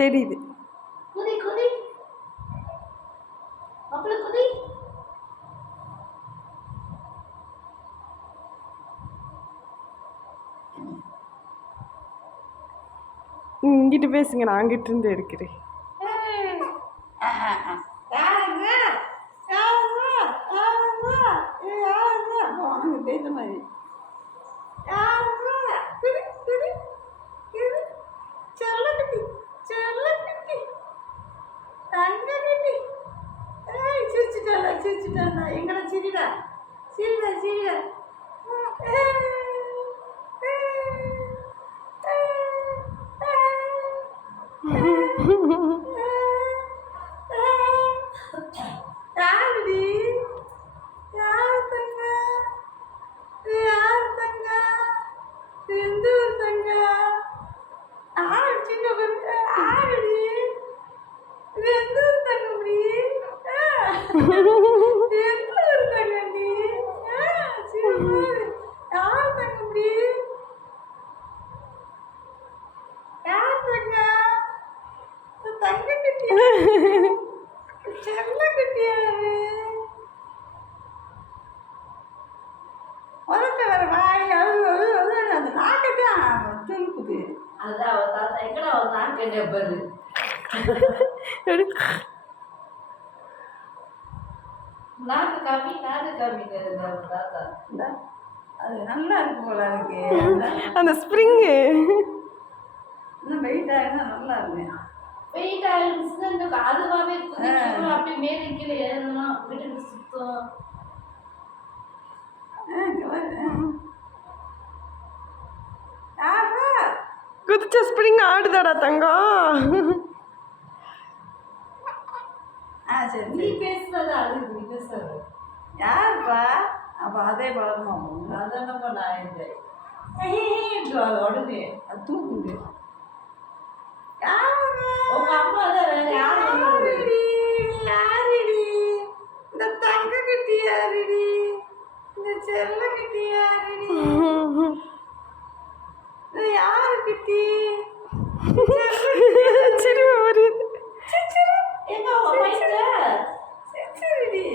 தெரியுது. இங்கிட்டு பேசுங்க, நான் அங்கிட்டு இருந்து எடுக்கிறேன். எங்களை சிரிடா சிரிடா சிரிடா. யாருடி யார் தங்க யார் தங்க எந்த ஊர் தங்க ஆறு சின்ன ஆறுடி எந்த ஊர் தங்க முடி எந்த ஊர் தங்கடி சின்ன யார் தங்க முடி யார் தங்க தங்க கட்டியா செல்ல கட்டியாரு உதட்ட வேற வாய் அது நாக்கத்தான் துணுக்குது. அதுதான் அவள் தாத்தா எங்கடா அவள் நாக்கண்டே பாரு. நாக்கு காமிக்கிறது அவள் தாத்தா. அது நல்லா இருக்கு போல இருக்கு. அந்த ஸ்ப்ரிங்கு இன்னும் வெயிட் ஆகினா நல்லா இருக்கு. வெயிட் ஆகிடுச்சுன்னா அதுவாகவே அப்படியே மேலே கீழே ஏறணும் விட்டு சுத்தம். குதிச்ச ஸ்ப்ரிங் ஆடுதாடா தங்கம். சரி நீ பேசுறது அது நீ பேசுறது யாருப்பா? அப்போ அதே பழமா அதானப்பா நான் இருந்தேன் உடனே அது தூக்குங்க. உங்க அம்மா தான் வேற யாருடி யாருடி இந்த தங்க கட்டி யாருடி இந்த செல்ல கட்டி யாருடி யாரு கட்டி சரி ஒரு எங்க சரிடி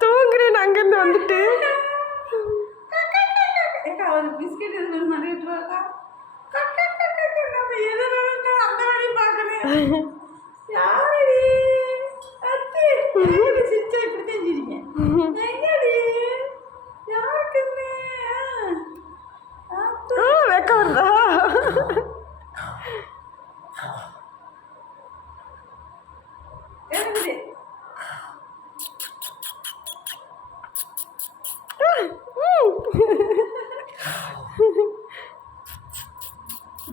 தூங்குறேன் அங்கிருந்து வந்துட்டு. ஒரு பிஸ்கெட் எதுவும் பண்ணிட்டு இருக்கா நம்ம எது அந்த வழி பார்க்கணும். யாருடி அத்தி சிரிச்சா இப்படி தெரிஞ்சிருக்கேன். எங்கடி யாருக்குன்னு வெக்க வருதா?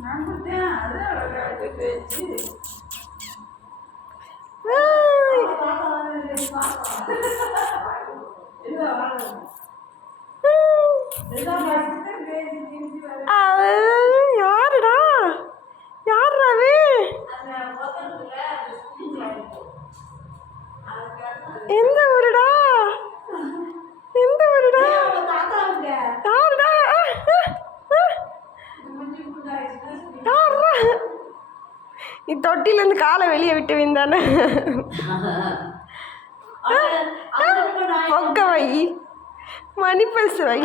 நான் கொடுத்தேன் அது பேச்சு யாருடா யாருடாவே எந்த ஊருடா எந்த ஊருடா யாருடா யாருடா? நீ தொட்டிலேருந்து காலை வெளியே விட்டு வந்தானே பொக்க வை மணிப்பல்ஸ் வை.